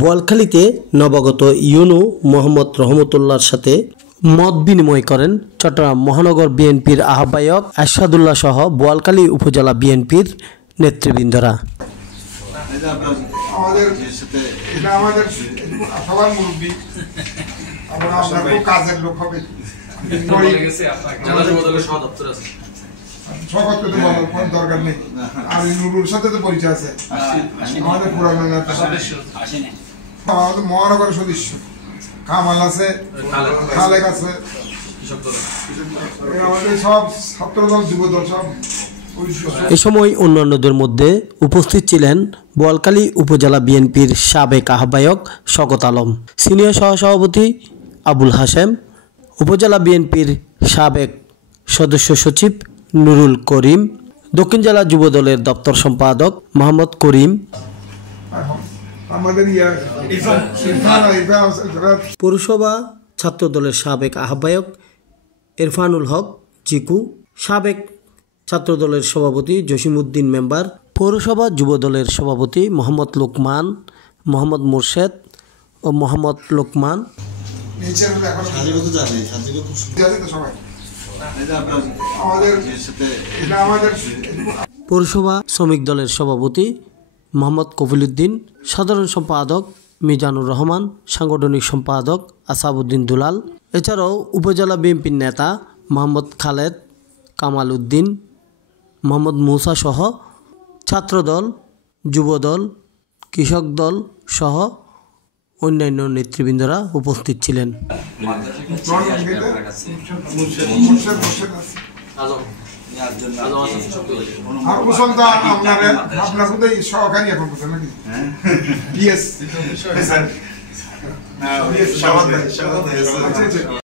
বোয়ালখালীতে নবাগত ইউনু মোহাম্মদ রহমতুল্লাহর সাথে মত বিনিময় করেন চট্টগ্রাম মহানগর বিএনপির আহ্বায়ক আরশাদুল্লাহ সহ বোয়ালখালী উপজেলা বিএনপির নেতৃবৃন্দরা। দরকার নেই আর নুরুর সাথে তো পরিচয় আছে আমাদের পুরানো নেতা আমাদের মহানগরের সদস্য কামাল আছে খালেক আছে আমাদের সব ছাত্রদল যুবদল সব। এ সময় অন্যান্যদের মধ্যে উপস্থিত ছিলেন বোয়ালখালী উপজেলা বিএনপির সাবেক আহ্বায়ক শওকত আলম, সিনিয়র সহসভাপতি আবুল হাশেম, উপজেলা বিএনপির সাবেক সদস্য সচিব নুরুল করিম, দক্ষিণ জেলা যুবদলের দপ্তর সম্পাদক মোহাম্মদ করিম, পৌরসভা ছাত্রদলের সাবেক আহ্বায়ক ইরফানুল হক জিকু, সাবেক ছাত্রদলের সভাপতি জসিমউদ্দিন মেম্বার, পৌরসভা যুবদলের সভাপতি মোহাম্মদ লোকমান, মোহাম্মদ মোরশেদ ও মোহাম্মদ লোকমান, পৌরসভা শ্রমিক দলের সভাপতি মোহাম্মদ কফিলউদ্দিন, সাধারণ সম্পাদক মিজানুর রহমান, সাংগঠনিক সম্পাদক আসাবউদ্দিন দুলাল, এছাড়াও উপজেলা বিএনপির নেতা মোহাম্মদ খালেদ, কামাল উদ্দিন, মোহাম্মদ মুসা সহ ছাত্রদল, যুবদল, কৃষক দল সহ অন্যান্য নেতৃবৃন্দরা উপস্থিত ছিলেন। সহকারী এখন